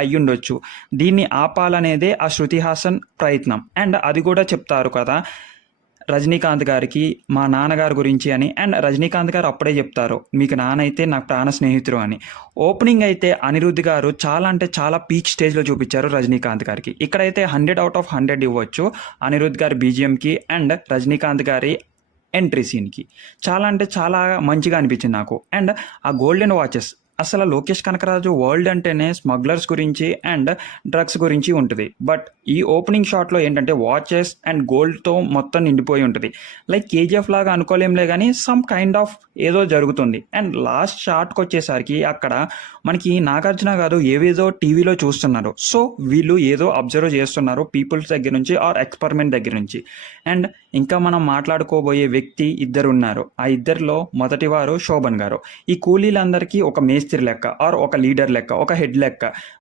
అయ్యుండొచ్చు. దీన్ని ఆపాలనేదే ఆ శృతి హాసన్ ప్రయత్నం. అండ్ అది కూడా చెప్తారు కదా రజనీకాంత్ గారికి మా నాన్నగారి గురించి అని. అండ్ రజనీకాంత్ గారు అప్పుడే చెప్తారు, మీకు నాన్న అయితే నాకు ప్రాణ స్నేహితుడు అని. ఓపెనింగ్ అయితే అనిరుద్ధ్ గారు చాలా అంటే చాలా పీక్ స్టేజ్లో చూపించారు రజనీకాంత్ గారికి. ఇక్కడైతే 100/100 ఇవ్వచ్చు అనిరుద్ధ్ గారి బీజిఎంకి అండ్ రజనీకాంత్ గారి ఎంట్రీ సీన్కి. చాలా అంటే చాలా మంచిగా అనిపించింది నాకు. అండ్ ఆ గోల్డెన్ వాచెస్, అసలు లోకేష్ కనకరాజు వరల్డ్ అంటేనే స్మగ్లర్స్ గురించి అండ్ డ్రగ్స్ గురించి ఉంటుంది. బట్ ఈ ఓపెనింగ్ షాట్లో ఏంటంటే వాచెస్ అండ్ గోల్డ్తో మొత్తం నిండిపోయి ఉంటుంది. లైక్ కేజీఎఫ్ లాగా అనుకోలేంలే కానీ సమ్ కైండ్ ఆఫ్ ఏదో జరుగుతుంది. అండ్ లాస్ట్ షాట్కి వచ్చేసరికి అక్కడ మనకి నాగార్జున గారు ఏవేదో టీవీలో చూస్తున్నారు. సో వీళ్ళు ఏదో అబ్జర్వ్ చేస్తున్నారు పీపుల్స్ దగ్గర నుంచి ఆర్ ఎక్స్పెరిమెంట్ దగ్గర నుంచి. అండ్ ఇంకా మనం మాట్లాడుకోబోయే వ్యక్తి ఇద్దరు ఉన్నారు. ఆ ఇద్దరిలో మొదటి వారు శోభన్ గారు. ఈ కూలీలందరికీ ఒక మేస్త్రి లెక్క ఆర్ ఒక లీడర్ లెక్క, ఒక హెడ్ లెక్క.